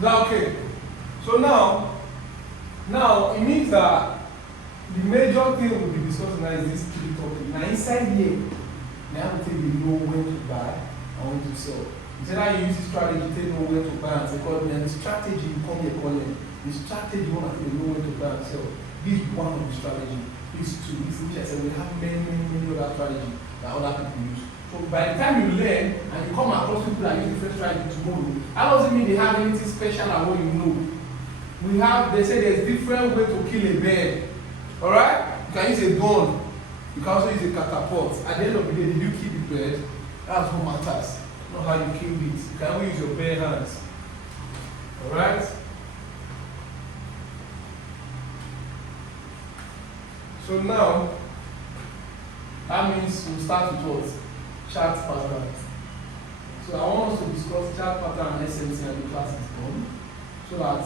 Is that okay? So now it means that the major thing we'll be discussing now is this key topic. Now inside here, now we take the know when to buy and when to sell. Instead of you use the strategy, take know when to buy and sell. Then the strategy you come here call them. The strategy you want to take know when to buy and sell. This is one of the strategy. These two, which I said we have many other strategy that other people use. So by the time you learn and you come across people that use different strategy tomorrow, that doesn't mean they have anything special at what you know. They say there's different way to kill a bird. Alright? You can use a gun. You can also use a catapult. At the end of the day, did you kill the bird? That's what matters. Not how you killed it. You can only use your bare hands. Alright? So now, that means we'll start with what? Chart patterns. So I want us to discuss chart pattern and SMC and the class is done. So that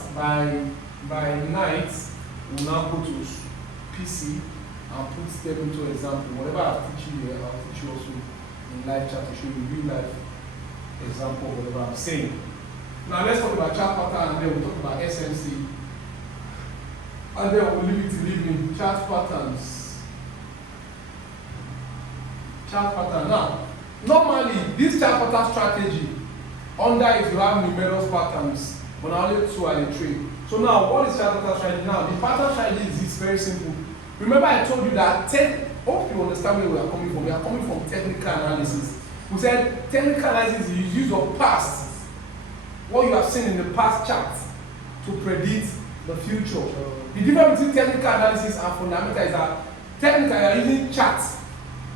by night, we'll now go to PC and put them into example. Whatever I teach you here, I'll teach you also in live chat to show you real life example of whatever I'm saying. Now let's talk about chart pattern and then we'll talk about SMC. And then we'll leave it to evening. Chart patterns. Chart pattern. Now, normally this chart pattern strategy, under it you have numerous patterns, but only two are in trade. So now, what is chart pattern strategy? Now, the pattern strategy is this, very simple. Remember I told you that, hope you understand where we are coming from. We are coming from technical analysis. We said technical analysis is use of past, what you have seen in the past chart to predict the future. The difference between technical analysis and fundamental is that technical you are using charts.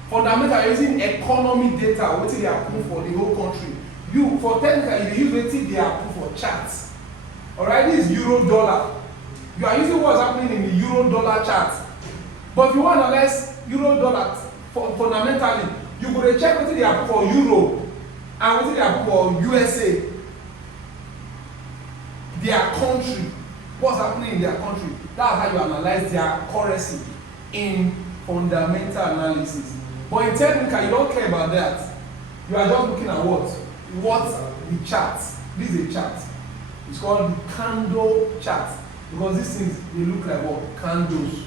Fundamental you are using economic data, what they are approved for the whole country. You, for technical, you use what they are approved for charts. Alright, this is euro dollar. You are using what's happening in the euro dollar chart. But if you want to analyze euro dollar fundamentally, you could check what they are for euro and what they are for USA. Their country. What's happening in their country. That's how you analyze their currency in fundamental analysis. But in technical, you don't care about that. You are just looking at what? The chart. This is a chart. It's called the candle chart. Because these things, they look like what? Candles.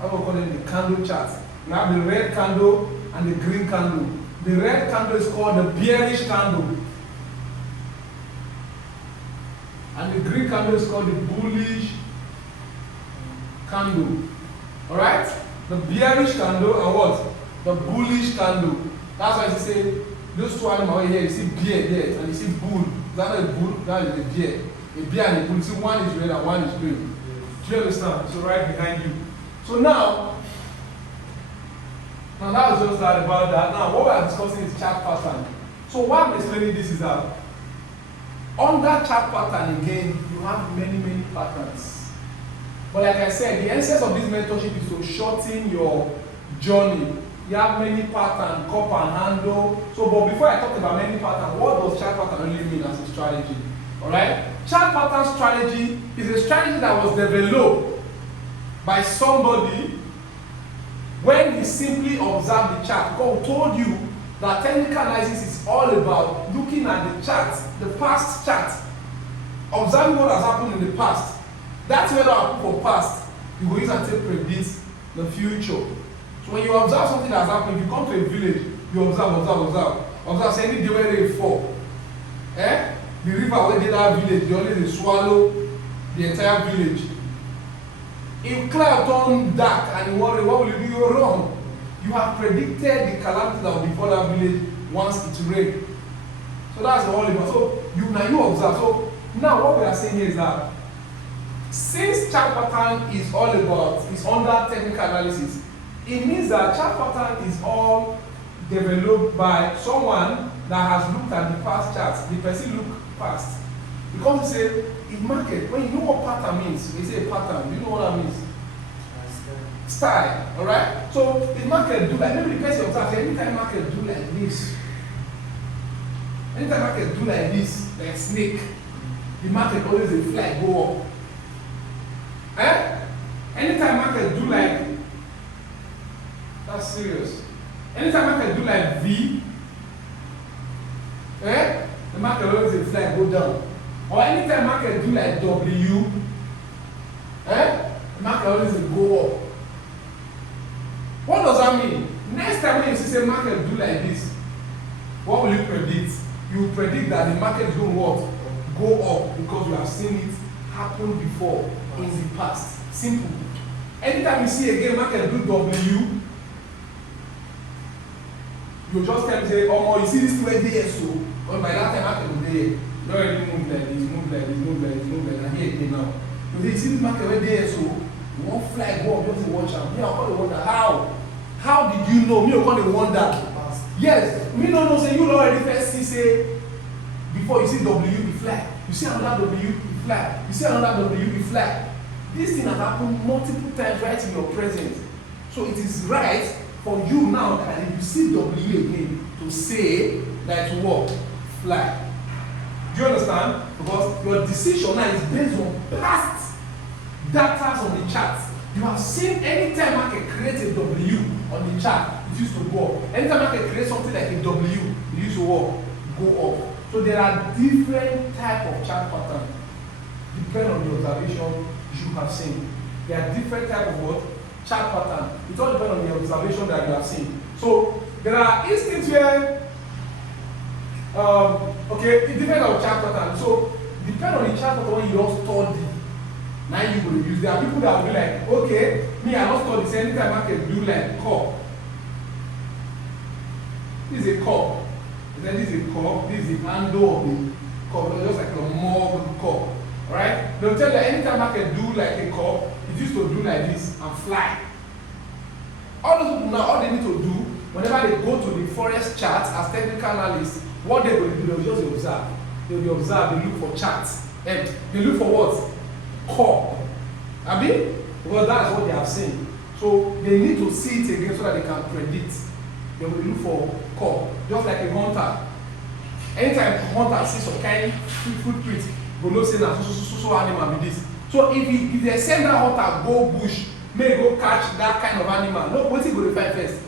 I will call them the candle chart. You have the red candle and the green candle. The red candle is called the bearish candle. And the green candle is called the bullish candle. Alright? The bearish candle and what? The bullish candle. That's why you say those two animals over here, you see bear there and you see bull. That's not a bull, that is a bear. A bear and a bull. You see one is red and one is green. Do you understand? So right behind you. So now that was just that about that. Now what we are discussing is chart pattern. So why I'm explaining this is that under chart pattern again, you have many patterns. But like I said, the essence of this mentorship is to shorten your journey. You have many patterns, cup and handle. So, but before I talk about many patterns, what does chart pattern really mean as a strategy? Alright? Chart pattern strategy is a strategy that was developed by somebody when he simply observed the chart. God told you that technical analysis is all about looking at the chart, the past chart, observing what has happened in the past. That's where our for past, you will use and take predict the future. So when you observe something that's happened, you come to a village, you observe, say any day where they fall. The river where they that village, they only swallow the entire village. If cloud turn dark and you worry, what will you do? You're wrong. You have predicted the calamity that will befall that village once it rains. So that's the only one. So you observe. So now what we are saying here is that since chart pattern is all about, is under technical analysis, it means that chart pattern is all developed by someone that has looked at the past charts. The person look past. Because you say, in market, when you know what pattern means, they say a pattern, do you know what that means? Style, alright? So if market do like, maybe the person observes, anytime market do like this, anytime market do like this, like snake, the market always a fly go up. Anytime market do like, that's serious. Anytime market do like V, the market always a fly go down. Or anytime market do like W, market always go up. What does that mean? Next time when you see say market do like this, what will you predict? You predict that the market is going to what? Go up, because you have seen it happen before in the past. Simple. Anytime you see again market do W, you just tell me say, oh, you see this way there, so well, by that time market will there. You already move like this, move like this, move like this, move like that. Here again now. You see this market way there, so you won't fly go up just to watch out. Me, I call the wonder how. How did you know? Me, I call the wonder. Yes, me no know say you already first see say before you see W, you fly. You see another W, you fly. You see another W, you fly. This thing has happened multiple times right in your presence. So it is right for you now that if you see W again to say that you walk, fly. Do you understand? Because your decision now is based on past data on the chart. You have seen anytime market creates a W on the chart, it used to go up. Anytime market creates something like a W, it used to walk, go up. So there are different type of chart patterns depending on the observation you have seen. There are different type of what? Chart pattern. It all depends on the observation that you have seen. So there are instances where okay, it depends on chart pattern. So depending on the chart pattern when you don't study, now you will use. There are people that will be like, okay, me I don't study, say anytime I can do like cup. This is a cup. And then this is a cup, this is the handle of the cup, just like a mug cup. Alright? They'll tell you anytime I can do like a cup, it used to do like this and fly. All those people now, all they need to do, whenever they go to the forest charts as technical analysts, what they will do, they'll just observe. They'll observe, they look for charts. And they look for what? Cup. Abi? Because that's what they have seen. So they need to see it again so that they can predict. They will look for cup. Just like a hunter. Anytime a hunter sees some kind of footprint, go know say na so animal be this. So if they send that hunter go bush, may go catch that kind of animal. No, what he go to find first?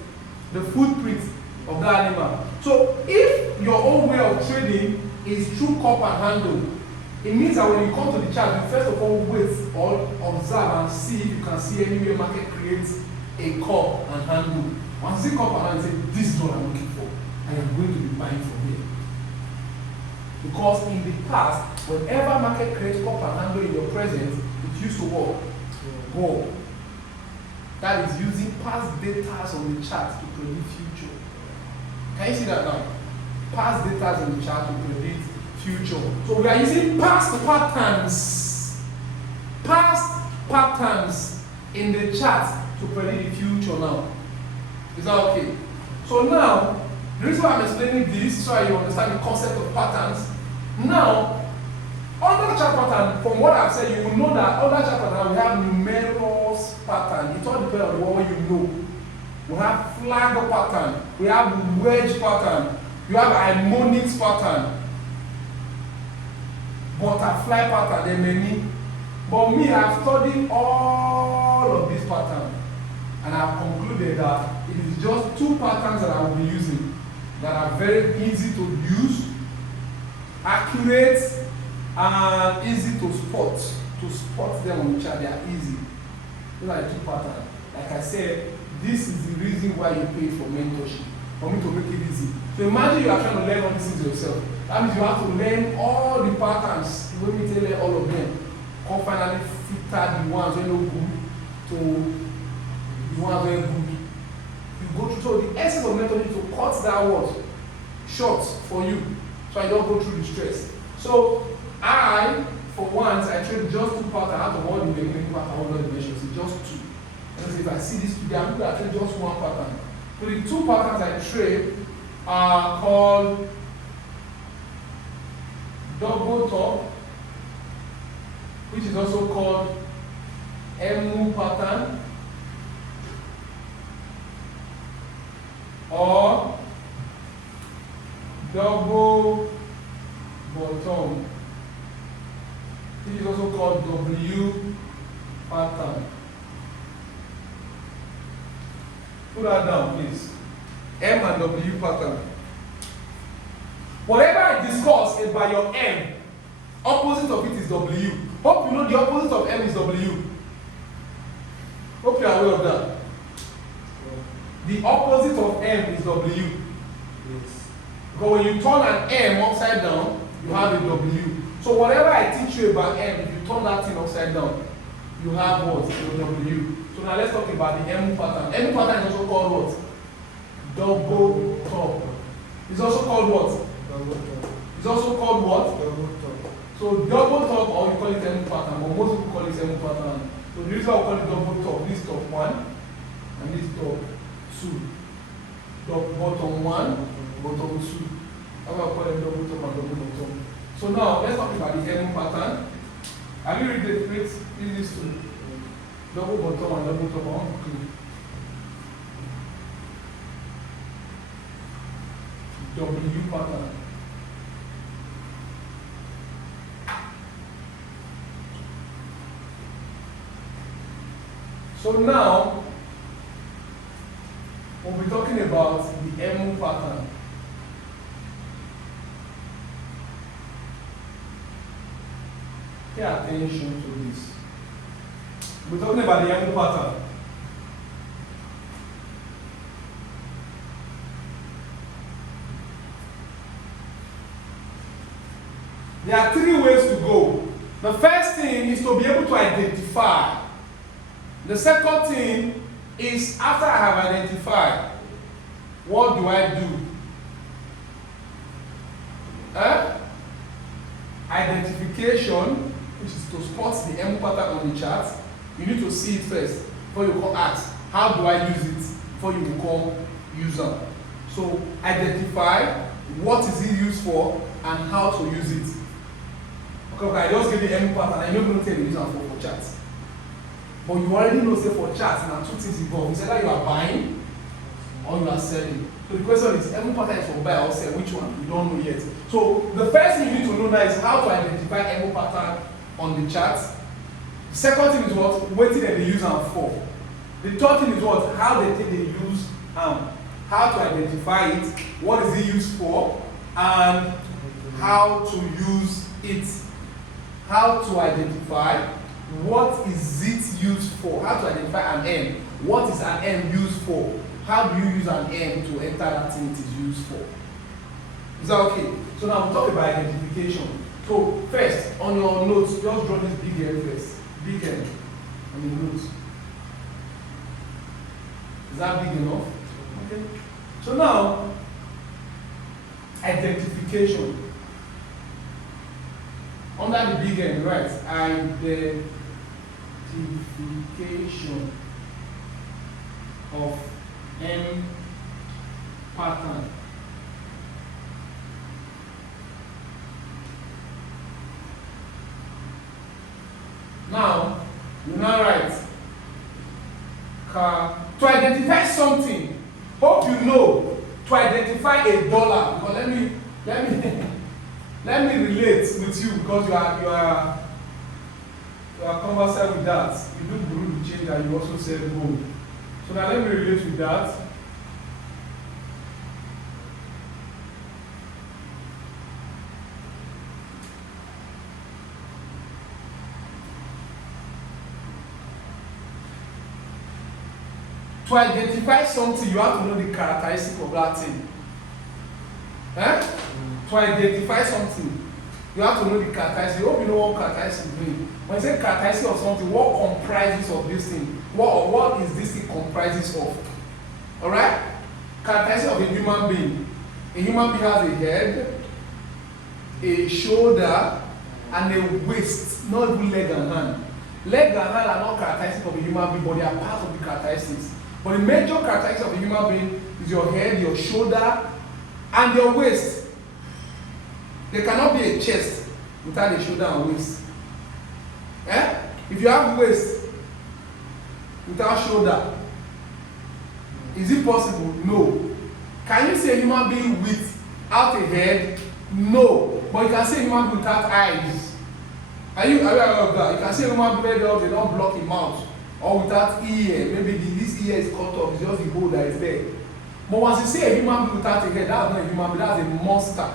The footprint of that animal. So if your own way of trading is through cup and handle, it means that when you come to the chart, you first of all wait or observe and see if you can see anywhere market creates a cup and handle. Once you see cup and handle, you say, this is what I'm looking for. I am going to be buying from here. Because in the past, whenever market creates cup and handle in your presence, it used to work. Go. That is using past data on the chart to predict future. Can you see that now? Past data on the chart to predict future. So we are using past patterns in the chart to predict the future now. Is that okay? So now, the reason why I'm explaining this, so you understand the concept of patterns. Now, under chart pattern, from what I've said, you will know that under chart pattern we have numerous patterns. It all depends on what you know. We have flag pattern, we have wedge pattern, we have harmonics pattern, butterfly pattern, there are many. But me, I've studied all of these patterns, and I've concluded that it is just two patterns that I will be using that are very easy to use, accurate, and easy to spot. To spot them on the chart, they are easy. Those are the two patterns. Like I said, this is the reason why you pay for mentorship, for me to make it easy. So imagine you are trying to learn all these things yourself. That means you have to learn all the patterns. You want me to learn all of them. Come finally filter the ones that are no good to the ones that are good. You go through, so the essence of mentorship is to cut that word short for you, so I don't go through the stress. So I, for once, I trade just two patterns out of all the making pattern, all the measures, it's just two. And if I see this today, I'm going to trade just one pattern. So the two patterns I trade are called double top, which is also called Emu pattern, or double bottom, which is also called W pattern. Put that down, please. M and W pattern. Whatever I discuss about your M, Opposite of it is W. Hope you know the opposite of M is W. Hope you are aware of that. The opposite of M is W. Yes. Because when you turn an M upside down, you have a W. So whatever I teach you about M, if you turn that thing upside down, you have what? A W. So now let's talk about the M pattern. M pattern is also called what? Double top. It's also called what? Double top. It's also called what? Double top. So double top, or you call it M pattern, but most people call it M pattern. So the reason why we call it double top, this top 1 and this top 2. Bottom 1, bottom 2. That's why we call it double top and double bottom. So now let's talk about the M pattern. Have you read this two? Double bottom and double top. I want to W pattern. So now we'll be talking about the M pattern. Pay attention to this. We're talking about the M pattern. There are 3 ways to go. The first thing is to be able to identify. The second thing is, after I have identified, what do I do? Identification, which is to spot the M pattern on the chart. You need to see it first before you come ask, how do I use it? Before you become user. So identify what is it used for and how to use it. Because I just give the M pattern, I know going to tell you use it for charts. But you already know, say for charts, now 2 things involved. It's either you are buying or you are selling. So the question is, M pattern is for buy or sell, which one? You don't know yet. So the first thing you need to know now is how to identify M pattern on the chart. The second thing is what? What did they use them for? The third thing is what? How they use how to identify it, what is it used for, and how to use it. How to identify what is it used for? How to identify an M? What is an M used for? How do you use an M to enter that thing it is used for? Is that okay? So now we'll talk about identification. So first, on your notes, just draw this big M first. Big M on your notes. Is that big enough? Okay. So now, identification. Under the big M, right? Identification of M pattern. Now, you now write to identify something. Hope you know to identify a dollar. Because let me relate with you, because you are conversant with that. You do bureau de change and you also sell gold. So now let me relate with that. To identify something, you have to know the characteristic of that thing. To identify something, you have to know the characteristic. You hope you know what characteristic means. When you say characteristic of something, what comprises of this thing? What is this thing comprises of? Alright? Characteristic of a human being. A human being has a head, a shoulder, and a waist, not even leg and hand. Leg and hand are not characteristics of a human being, but they are part of the characteristics. But the major characteristics of a human being is your head, your shoulder, and your waist. There cannot be a chest without a shoulder and waist. If you have waist without shoulder, is it possible? No. Can you see a human being without a head? No. But you can see a human being without eyes. Are you aware of that? You can see a human being where they don't block his mouth. Or without ear. Maybe this ear is cut off, it's just the hole that is there. But once you see a human being without a head, that's not a human being, that's a monster.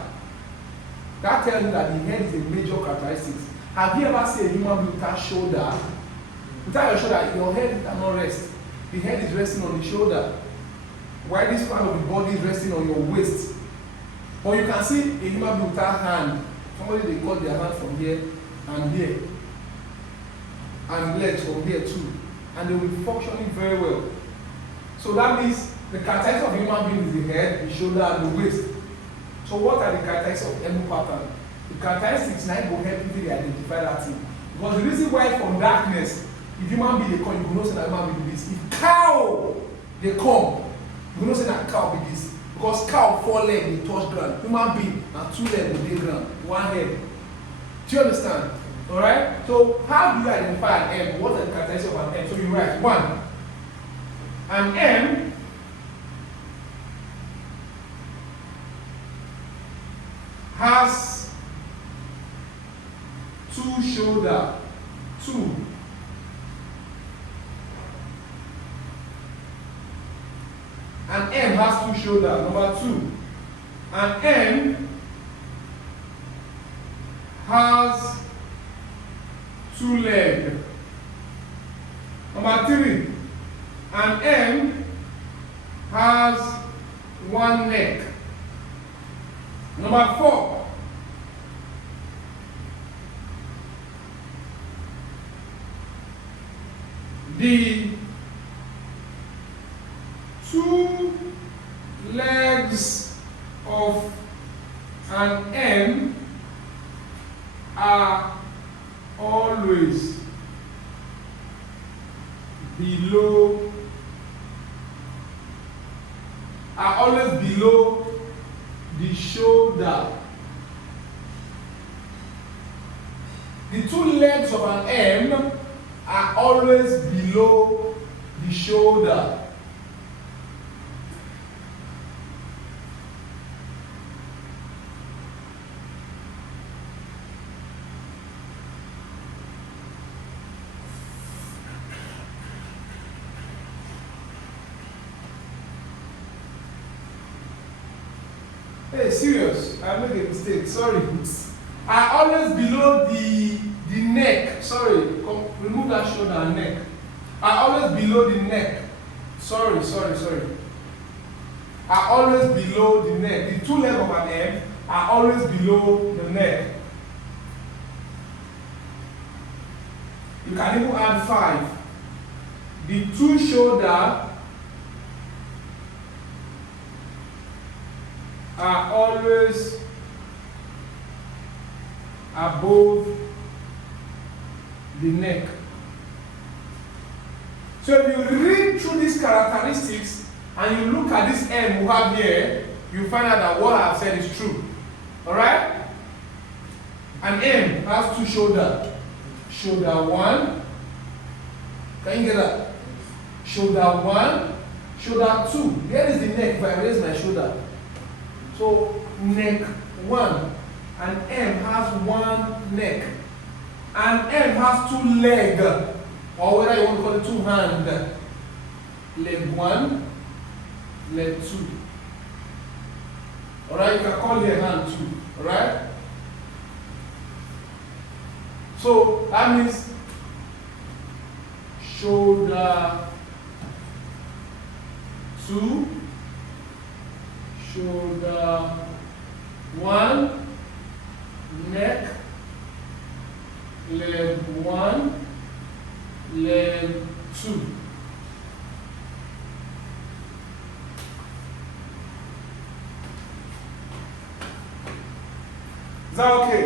That tells you that the head is a major characteristic. Have you ever seen a human being without shoulder? Without your shoulder, your head cannot rest. The head is resting on the shoulder, while this part of the body is resting on your waist. But you can see a human being without hand. Somebody they cut their hand from here and here, and legs from here too, and they will be functioning very well. So that means the characteristics of a human being is the head, the shoulder, and the waist. So what are the characteristics of emu pattern? The characteristics now go help you to identify that thing. Because the reason why from darkness, if human being they come, you will not say that human being be this. If cow they come, you will not say that cow be this. Because cow 4 legs they touch ground. Human being and 2 legs they ground, 1 head. Do you understand? Alright? So how do you identify an M? What are the characteristics of an M? So you write 1. An M has 2 shoulders. 2. An M has 2 shoulders. Number 2. An M has 2 legs. Number 3. An M has 1 neck. Number 4. The 2 legs of an M are always below the shoulder. The 2 legs of an M are always below the shoulder. Hey, serious, I made a mistake, sorry. Are always below the neck. Sorry, remove that shoulder and neck. Are always below the neck. Sorry. Are always below the neck. The 2 legs of an M are always below the neck. You can even add 5. The 2 shoulders are always above the neck. So if you read through these characteristics and you look at this M we have here, you find out that what I have said is true. Alright? An M has 2 shoulders. Shoulder 1. Can you get that? Shoulder 1. Shoulder 2. Here is the neck if I raise my shoulder. So neck 1. An M has 1 neck. An M has 2 legs, or whether you want to call it 2 hands. Leg 1, leg 2. Alright, you can call here hand 2. Alright? So that means shoulder 2, shoulder 1, neck, leg 1, leg 2. Is that okay?